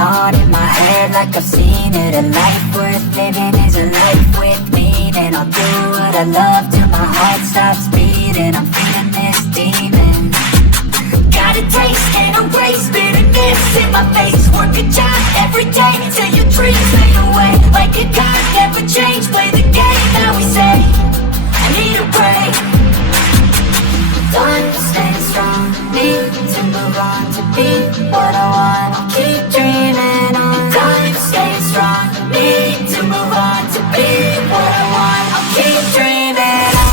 on in my head like I've seen it. A life worth living is a life with meaning. I'll do what I love till my heart stops beating. I'm feeding this demon. Got a taste, can't erase bitterness in my face. Work a job every day till your dreams fade away. Like a god, never change, play the game that we say. I need a break. Time to stay strong, need to move on to be what I want. I'll keep dreaming on. Time to stay strong, need to move on to be what I want. I'll keep dreaming on.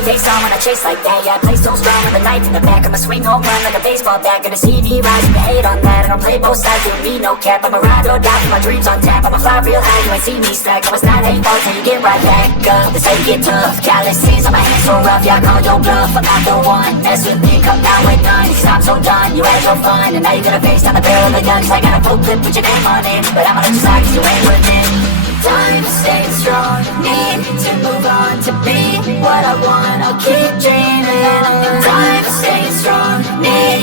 Takes on when I chase like that, yeah, I play so strong with a knife in the back. I'ma swing home run like a baseball bat. Gonna see me rise, you hate on that. I don't play both sides, doing me no cap. I'm a ride or die, my dreams on tap. I'ma fly real high, you ain't see me stack. I was not hateful till you get right back up. This ain't get tough, calluses on my hands so rough. Yeah, I call your bluff, I'm not the one. Mess with me, come down with none. Cause I'm so done, you had your fun. And now you're gonna face down the barrel of the gun. Cause I got a full clip with your name on it. But I'ma let you slide cause you ain't worth it. Time to stay strong, need to move on to be what I want. I'll keep dreaming. Time to stay strong, need